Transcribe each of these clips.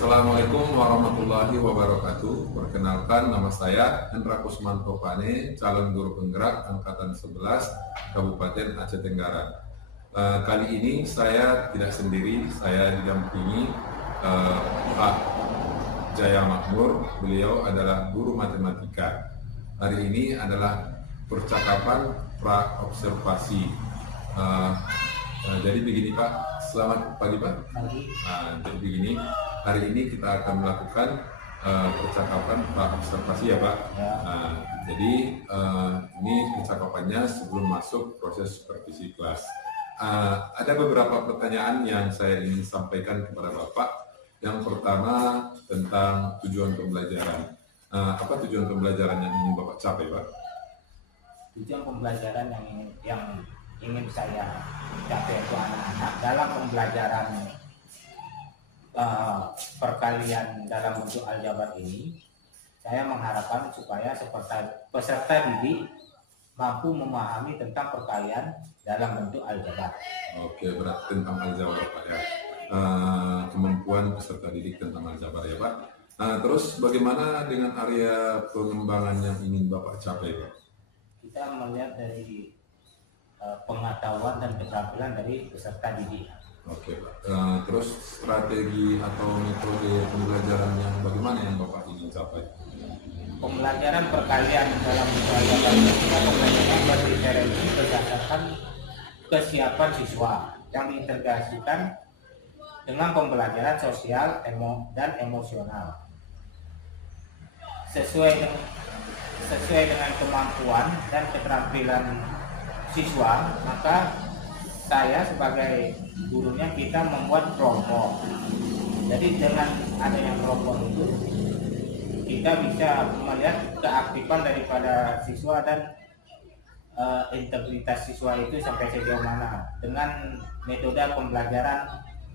Assalamualaikum warahmatullahi wabarakatuh. Perkenalkan, nama saya Hendra Kusmanto Pane, calon guru penggerak angkatan 11 Kabupaten Aceh Tenggara. Kali ini saya tidak sendiri, saya didampingi Pak Jaya Makmur. Beliau adalah guru matematika. Hari ini adalah percakapan pra-observasi. Jadi begini Pak, selamat pagi Pak. Jadi begini, hari ini kita akan melakukan percakapan pra-observasi ya Pak. Jadi ini percakapannya sebelum masuk proses supervisi kelas. Ada beberapa pertanyaan yang saya ingin sampaikan kepada Bapak. Yang pertama tentang tujuan pembelajaran. Apa tujuan pembelajaran yang ingin Bapak capai Pak? Tujuan pembelajaran yang ingin saya capai itu anak-anak dalam pembelajaran perkalian dalam bentuk aljabar ini, saya mengharapkan supaya peserta didik mampu memahami tentang perkalian dalam bentuk aljabar. Oke, berarti tentang aljabar Pak ya. Kemampuan peserta didik tentang aljabar ya Pak. Terus bagaimana dengan area pengembangan yang ingin Bapak capai Pak? Kita melihat dari pengetahuan dan keterampilan dari peserta didik. Oke Pak. Terus strategi atau metode pembelajaran yang bagaimana yang Bapak ingin capai? Pembelajaran perkalian dalam bentuk aljabar kita pembelajaran berdiferensi berdasarkan kesiapan siswa yang diintegrasikan dengan pembelajaran sosial dan emosional sesuai dengan kemampuan dan keterampilan siswa. Maka saya sebagai gurunya, kita membuat kelompok. Jadi dengan adanya kelompok itu kita bisa melihat keaktifan daripada siswa dan integritas siswa itu sampai sejauh mana dengan metode pembelajaran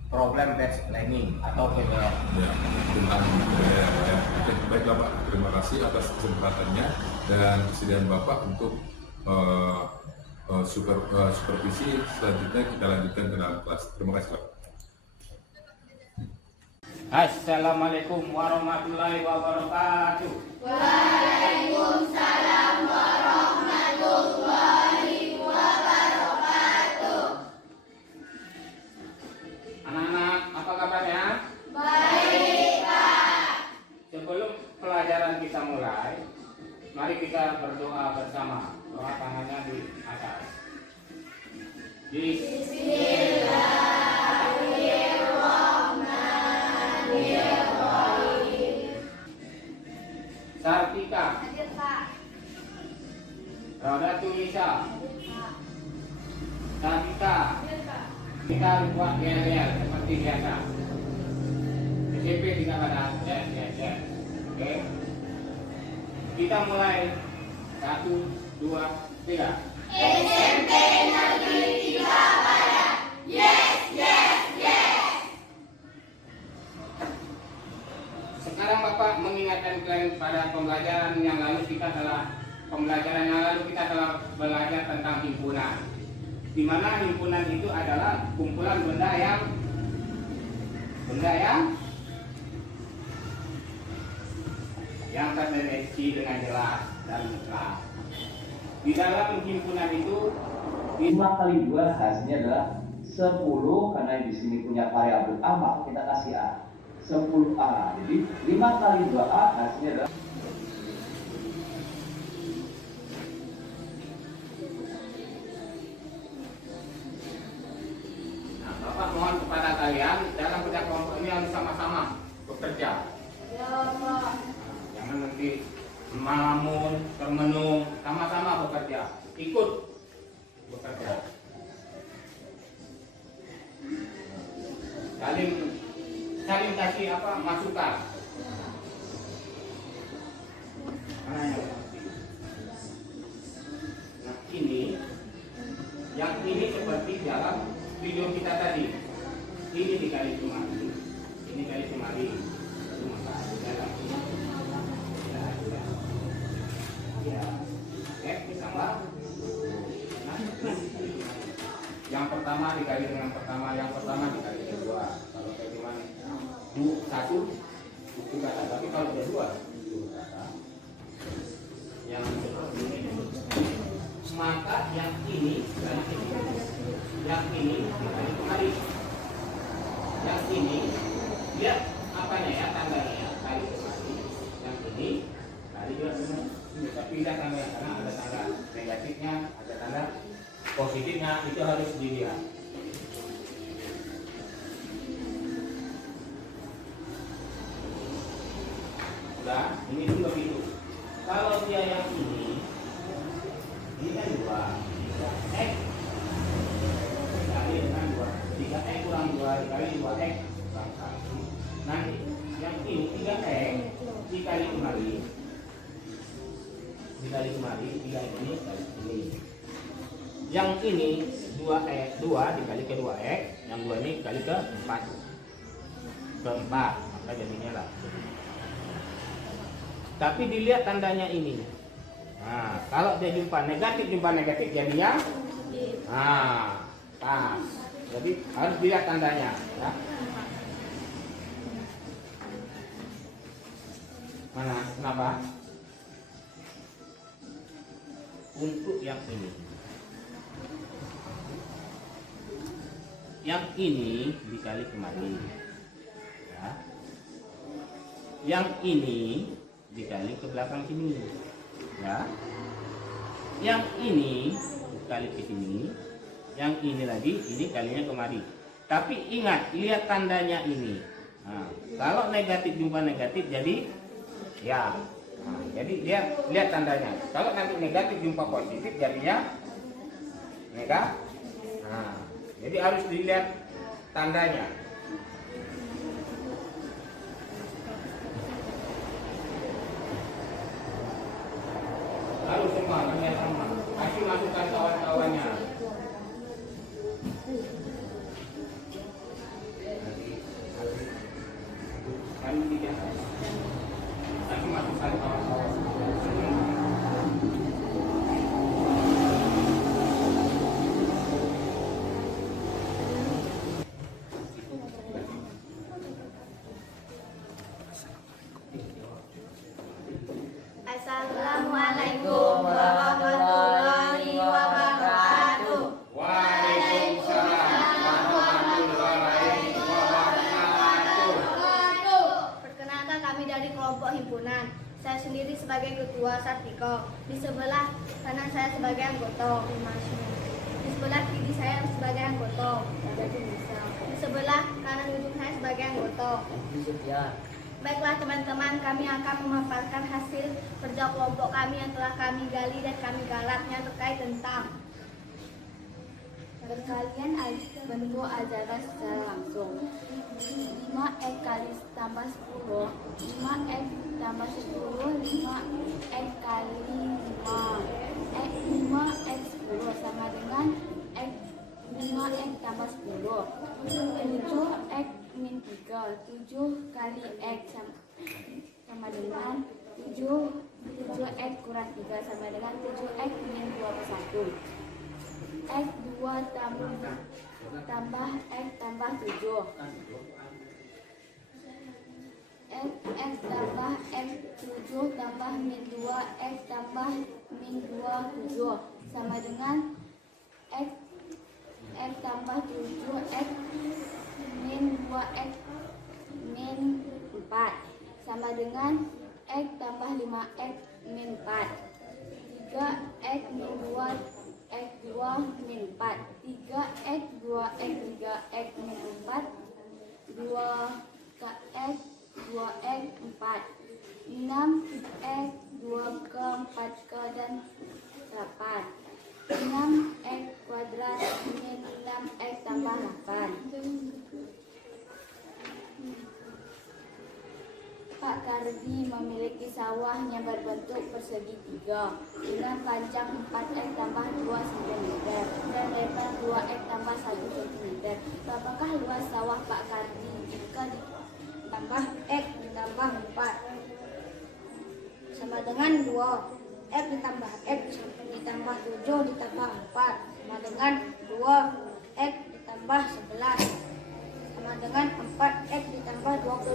problem based learning atau PBL. Ya, tentang PBL ya. Oke, baiklah Pak. Terima kasih atas kesempatannya dan kesediaan Bapak untuk supervisi. Selanjutnya kita lanjutkan ke dalam kelas. Terima kasih Pak. Assalamualaikum warahmatullahi wabarakatuh. Waalaikumsalam warahmatullahi wabarakatuh. Anak-anak, apa kabarnya? Baik, Pak. Sebelum pelajaran kita mulai, mari kita berdoa bersama. Doa tangannya di atas. Bismillahirrahmanirrahim. Sartika. Hadir, Pak. Roda Tunisa. Sartika. Hadir, Pak. Kita buat yel-yel seperti biasa. SMP tidak ada. Yes. Oke. Kita mulai. 1, 2, 3. SMP Negeri 3 Barat. Yes. Sekarang Bapak mengingatkan kalian pada pembelajaran yang lalu kita telah belajar tentang himpunan. Di mana himpunan itu adalah kumpulan benda yang terdeteksi dengan jelas dan mutlak. Di dalam himpunan itu 5 kali 2 hasilnya adalah 10, karena di sini punya variabel A maka kita kasih A 10A. Jadi 5 kali 2A hasilnya adalah Bapak mohon kepada kalian dalam kerja kelompok ini harus sama-sama bekerja. Ya, Pak. Jangan nanti melamun, termenung, sama-sama bekerja. Ikut bekerja. Saling kasih masukan. Nah yang ini seperti dalam video kita tadi. Ini dikali cemari, ini kali cemari. Ya, ditambah. Yang pertama dikali dengan pertama, yang pertama dikali kedua. Kalau kayak gimana? 1 satu bukti kata, tapi kalau dia dua bukti kata yang seperti ini, maka yang ini dan ini dikali kemari. Yang ini lihat apanya ya, tandanya ya, kali kemari. Yang ini kali juga benar. Tapi lihat tandanya, karena ada tanda negatifnya, ada tanda positifnya, itu harus dilihat. Udah, ini juga begitu. Kalau dia yang ini kan 2 X dikali dengan 3X kurang 2 dikali 2X kurang 1. Nanti yang ini 3X dikali kemari 3 ini kali ini. Yang ini 2X 2 dikali ke 2X, yang 2 ini dikali ke 4 maka jadinya lah. Tapi dilihat tandanya ini. Nah, kalau dia jumpa negatif jadinya pas. Jadi harus dilihat tandanya ya. Mana? Kenapa? Untuk yang ini. Yang ini dikali kemari. Ya. Yang ini dikali ke belakang sini, ya. Yang ini dikali ke sini, yang ini lagi, ini kalinya kemari. Tapi ingat, lihat tandanya ini. Nah, kalau negatif jumpa negatif, jadi ya. Nah, jadi dia lihat tandanya. Kalau nanti negatif jumpa positif, jadinya negatif. Nah, jadi harus dilihat tandanya. Harus semua dunia sama. Kasih masukan kawan-kawannya. Kami tidak. Kasih masukan kawan-kawan. Assalamualaikum warahmatullahi wabarakatuh. Waalaikumsalam warahmatullahi wabarakatuh. Perkenalkan, kami dari kelompok himpunan. Saya sendiri sebagai ketua Sartiko. Di sebelah kanan saya sebagai anggota. Di sebelah kiri saya sebagai anggota. Di sebelah kanan ujung saya sebagai anggota. Baiklah teman-teman, kami akan memaparkan hasil kerja kelompok kami yang telah kami gali dan kami garap yang terkait tentang perkalian bentuk ajaran secara langsung. 5x kali tambah 10, 5x tambah 10, 5x kali 5, 5x 10 sama dengan x 5x tambah 10, 7x min 3, 7 kali x sama dengan 7x kurang 3 sama dengan 7x min 21. X 2 tambah x tambah 7, x tambah x 7 tambah min 2 x tambah min 2 7 sama dengan x tambah 7 x min 2x min 4 sama dengan x tambah 5x min 4, 3x min 2 x 2 min 4, 3x 2x 3x min 4, 2x 2x 4, 6x 2k 4k dan 8, 6x kuadrat min 6x tambah 8. Pak Kardi memiliki sawah yang berbentuk persegi 3 dengan panjang 4x tambah 2 cm dan lebar 2x tambah 1 cm. Berapakah luas sawah Pak Kardi jika ditambah x ditambah 4 sama dengan 2, x ditambah x ditambah 7 ditambah 4 sama dengan 2, x ditambah 11 sama sama dengan 4x ditambah 22.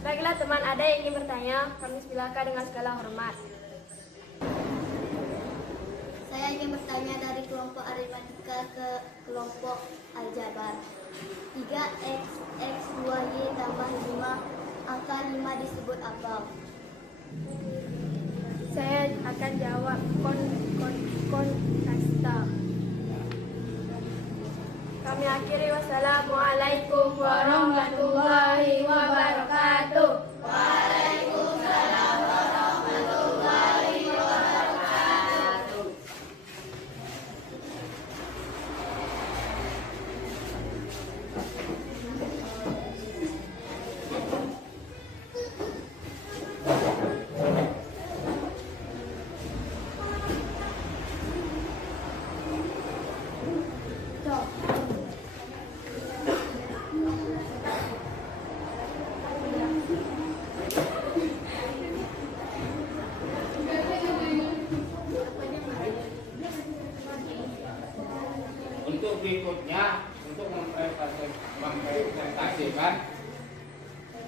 Baiklah teman, ada yang ingin bertanya? Kami silakan dengan segala hormat. Saya ingin bertanya dari kelompok aritmatika ke kelompok aljabar. 3x x 2y tambah 5, angka 5 disebut apa? Saya akan jawab kontrasta. Kami akhiri, wassalamualaikum warahmatullahi wabarakatuh. Waalaikumsalam warahmatullahi wabarakatuh. Untuk berikutnya, untuk mempresentasikan,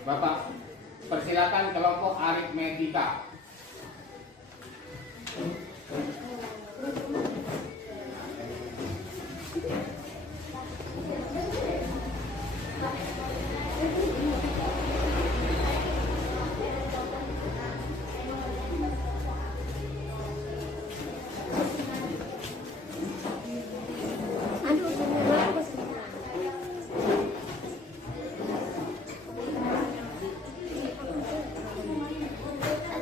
Bapak persilakan kelompok aritmetika.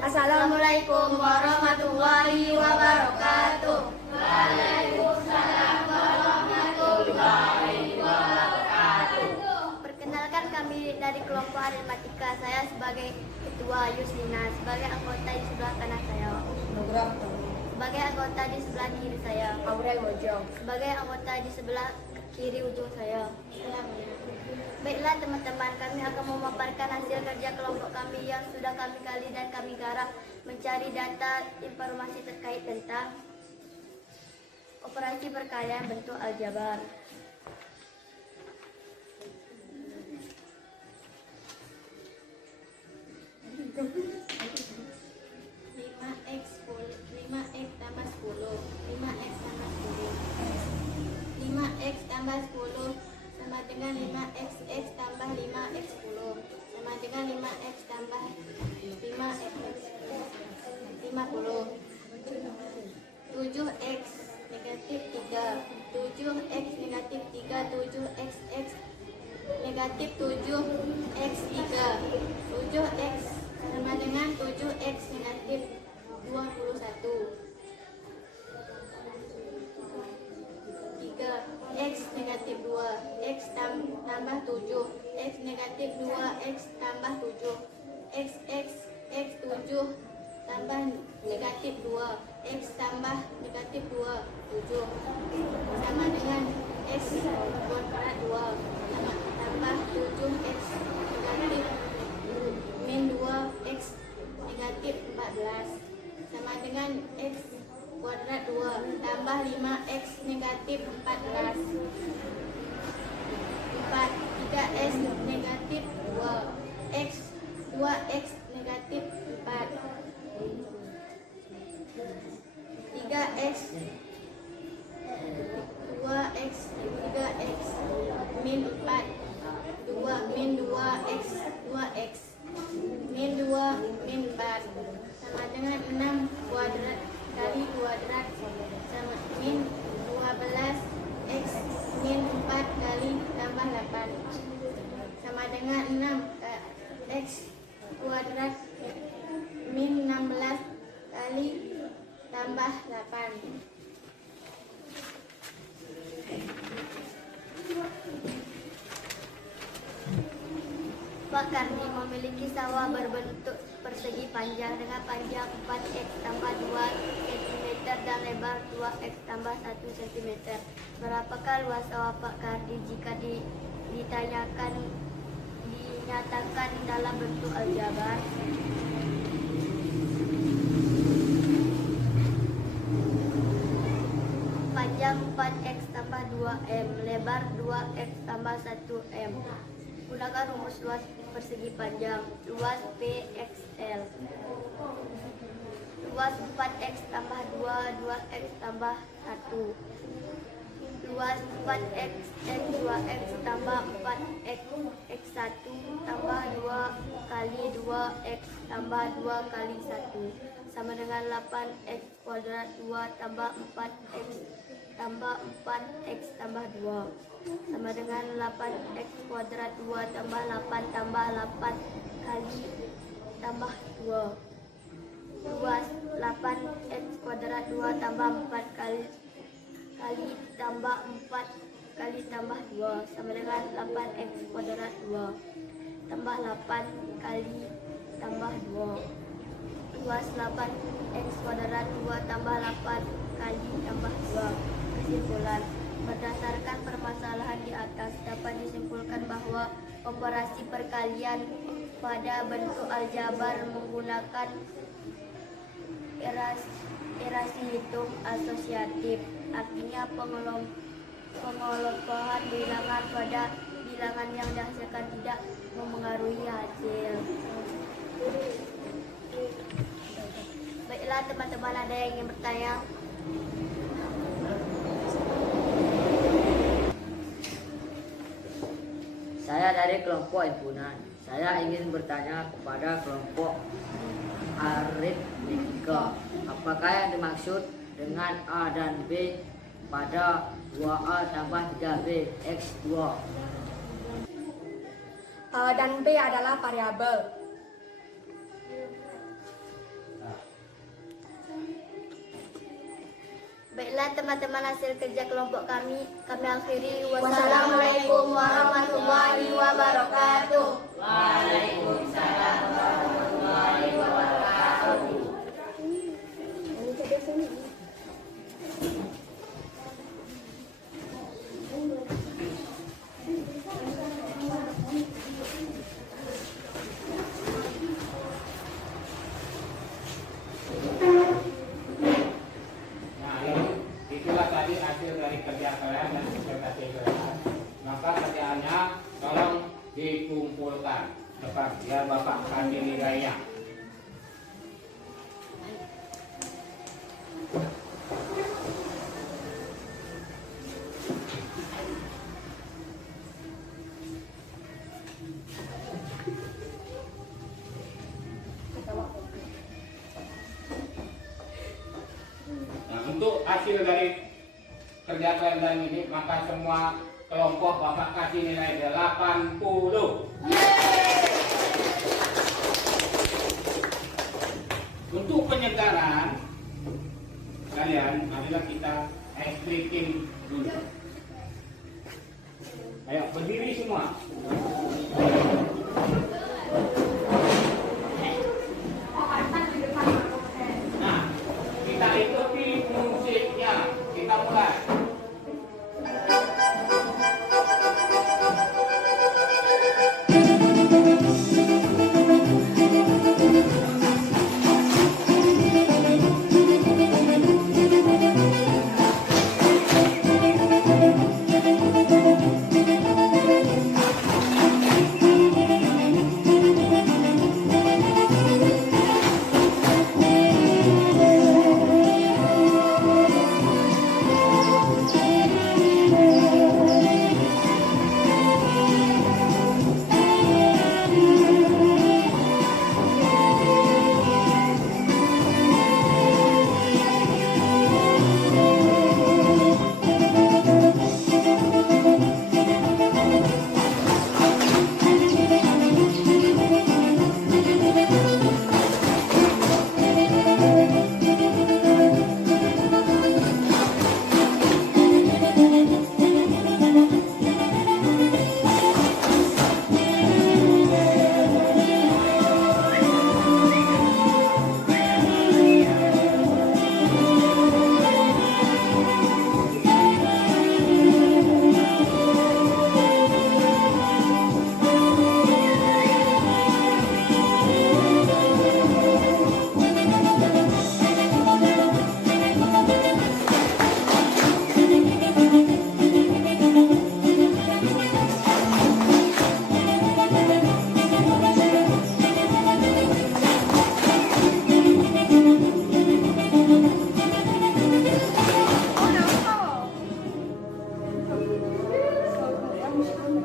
Assalamualaikum warahmatullahi wabarakatuh. Perkenalkan, kami dari kelompok aritmatika. Saya sebagai ketua Yuslina, sebagai anggota di sebelah kanan saya. Sebagai anggota di sebelah kiri saya. Sebagai anggota di sebelah kiri ujung saya. Baiklah teman-teman, kami akan memaparkan hasil kerja kelompok kami yang sudah kami gali dan kami garap mencari data informasi terkait tentang operasi perkalian bentuk aljabar. Tambah 10 sama dengan 5x tambah 5x 10 sama dengan 5x tambah 5x 50. 7x negatif 3, 7x negatif 3, 7x negatif 7x 3, 7x sama dengan 7x negatif 21. 3x negatif 2, x tambah 7, x negatif 2, x tambah 7, x 7 tambah negatif 2, x tambah negatif 2, 7 sama dengan x kuadrat 2 tambah 7x negatif min 2x negatif 14 sama dengan x kuadrat 2 tambah 5x negatif 14. 3x negatif 2, x 2x negatif 4, 3x 3x min 4, 2 min 2x 2x min 2 min 4 sama dengan 6 kuadrat kali kuadrat sama min 12 x min 4 kali tambah 8 sama dengan 6 x kuadrat min 16 kali tambah 8. Pak Kardi memiliki sawah berbentuk persegi panjang dengan panjang 4x tambah 2 cm dan lebar 2x tambah 1 cm. Berapakah luas sawah Pak Kardi jika dinyatakan dalam bentuk aljabar? Panjang Panjang 4x tambah 2m, lebar 2x tambah 1m. Gunakan rumus luas persegi panjang. Luas PXL. Luas 4x tambah 2, 2x tambah 1. Luas 4x, x 2x tambah 4x, x1 tambah 2 kali 2x tambah 2 kali 1 sama dengan 8x kuadrat 2 tambah 4x tambah 4x tambah 2 sama dengan 8x kuadrat 2 tambah 8 tambah 8 kali tambah 2. Luas 8x kuadrat 2 tambah 4 kali tambah 4 kali tambah 2 sama dengan 8x kuadrat 2 tambah 8 kali tambah 2. Luas 8x kuadrat 2 tambah 8 kali tambah 2. Kesimpulan, berdasarkan permasalahan di atas dapat disimpulkan bahwa operasi perkalian pada bentuk aljabar menggunakan irasi hitung asosiatif, artinya pengelompokan bilangan pada bilangan yang dihasilkan tidak memengaruhi hasil. Baiklah teman-teman, ada yang ingin bertanya? Saya dari kelompok himpunan. Saya ingin bertanya kepada kelompok aritmetika. Apakah yang dimaksud dengan A dan B pada 2A tambah 3B X2? A dan B adalah variabel. Baiklah teman-teman, hasil kerja kelompok kami akhiri. Wassalamualaikum warahmatullahi wabarakatuh. Waalaikumsalam warahmatullahi wabarakatuh. Itulah tadi hasil dari kerja kalian dan disertasi kalian. Maka kerjaannya tolong dikumpulkan cepat biar Bapak kasih nilainya. Nah, untuk hasil dari kerja kalian ini, maka semua kelompok Bapak kasih nilai 80. Untuk penyegaran kalian adalah kita ice breaking dulu. Ayo berdiri semua. Nah, kita ikuti musiknya. Kita mulai.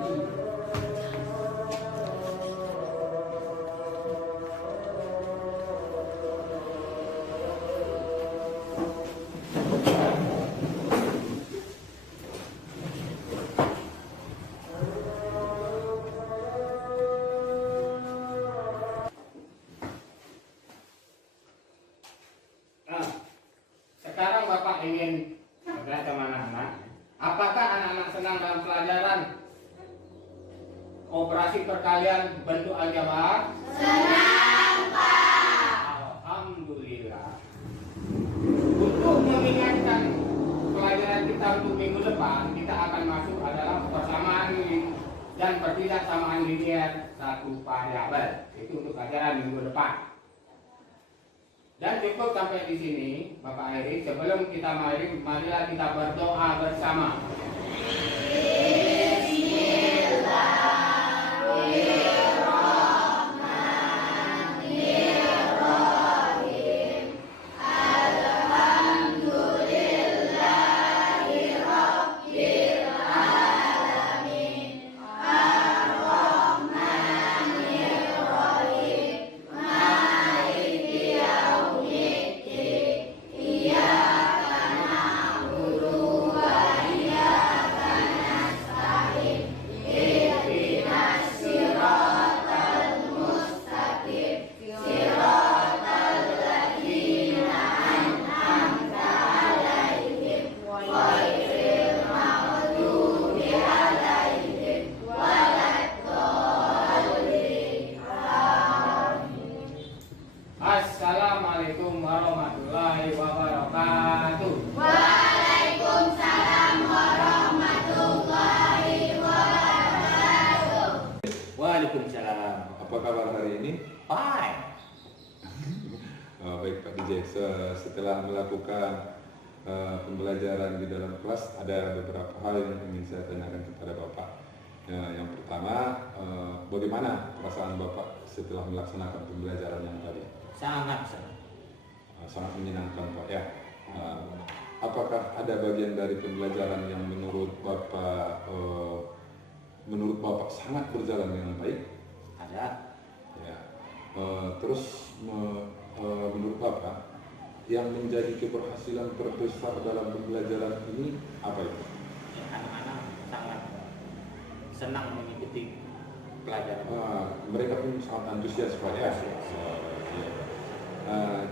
Nah, sekarang Bapak ingin bertanya sama anak-anak, apakah anak-anak senang dalam pelajaran operasi perkalian bentuk aljabar? Senang, Pak. Alhamdulillah. Untuk mengingatkan pelajaran kita untuk minggu depan, kita akan masuk adalah persamaan dan pertidaksamaan linier satu variabel. Itu untuk pelajaran minggu depan. Dan cukup sampai di sini, Bapak Heri. Sebelum kita marilah kita berdoa bersama. Assalamualaikum warahmatullahi wabarakatuh. Waalaikumsalam warahmatullahi wabarakatuh. Waalaikumsalam. Apa kabar hari ini? Fine. Baik Pak DJ, setelah melakukan pembelajaran di dalam kelas, ada beberapa hal yang ingin saya tanyakan kepada Bapak. Yang pertama, bagaimana perasaan Bapak setelah melaksanakan pembelajaran yang tadi? Sangat senang. Sangat menyenangkan Pak ya. Apakah ada bagian dari pembelajaran yang menurut Bapak sangat berjalan dengan baik? Ada. Ya. Terus menurut Bapak yang menjadi keberhasilan terbesar dalam pembelajaran ini apa itu? Anak-anak sangat senang mengikuti pelajaran. Mereka pun sangat antusias Pak ya. Iya.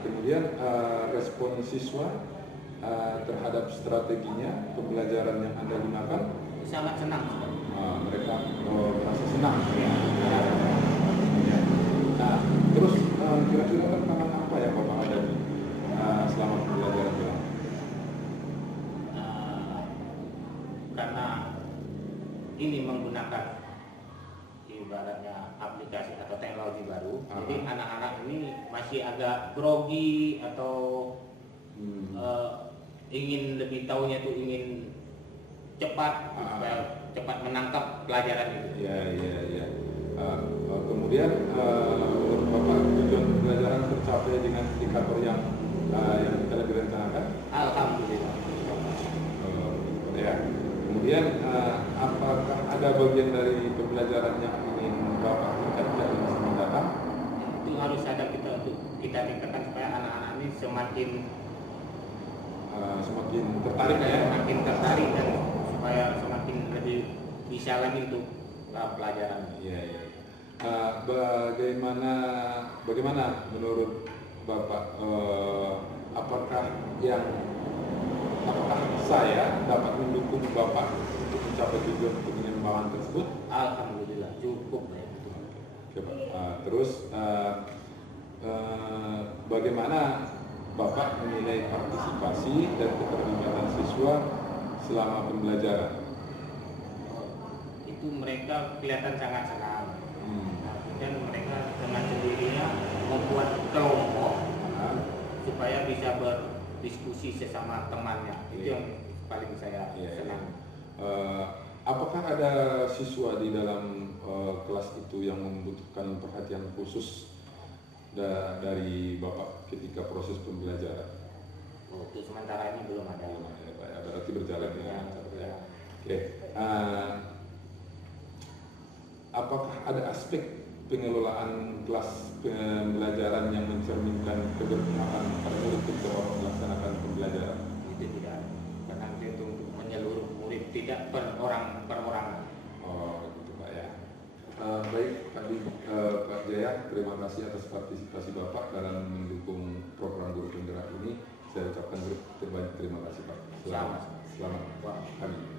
Kemudian respon siswa terhadap strateginya pembelajaran yang Anda gunakan, Sangat senang. mereka merasa senang. Ya. Nah, terus kira-kira tantangan apa yang Bapak hadapi selama pembelajaran itu? Karena ini menggunakan ibaratnya aplikasi atau teknologi baru, jadi anak-anak ini masih agak grogi atau ingin lebih tahunya tuh ingin cepat supaya cepat menangkap pelajaran itu. Iya. Kemudian menurut Bapak tujuan pembelajaran tercapai dengan indikator yang telah direncanakan? Alhamdulillah. Ya. Kemudian apakah ada bagian dari pembelajaran yang ingin Bapak tingkatkan di masa mendatang? Itu harus ada kita tingkatkan supaya anak-anak ini semakin tertarik ya? Semakin tertarik dan supaya semakin lebih bisa lagi untuk pelajaran. Iya. Bagaimana menurut Bapak apakah saya dapat mendukung Bapak untuk mencapai tujuan pengembangan tersebut? Alhamdulillah cukup ya. Coba. Terus bagaimana Bapak menilai partisipasi dan keterlibatan siswa selama pembelajaran? Itu mereka kelihatan sangat senang. Dan mereka dengan sendirinya membuat kelompok supaya bisa berdiskusi sesama temannya. Itu yang paling saya senang. Apakah ada siswa di dalam kelas itu yang membutuhkan perhatian khusus dari Bapak ketika proses pembelajaran? Untuk sementara ini belum ada. Berarti berjalan ya. Oke. apakah ada aspek pengelolaan kelas pembelajaran yang mencerminkan keberpihakan pada murid ketika orang melaksanakan pembelajaran? Itu tidak, karena itu untuk menyeluruh murid, tidak per orang. Oh, gitu Pak ya. Baik, Pak Jaya, terima kasih atas partisipasi Bapak dalam mendukung program Guru Penggerak ini. Saya ucapkan terima kasih Pak. Selamat Pak Kami.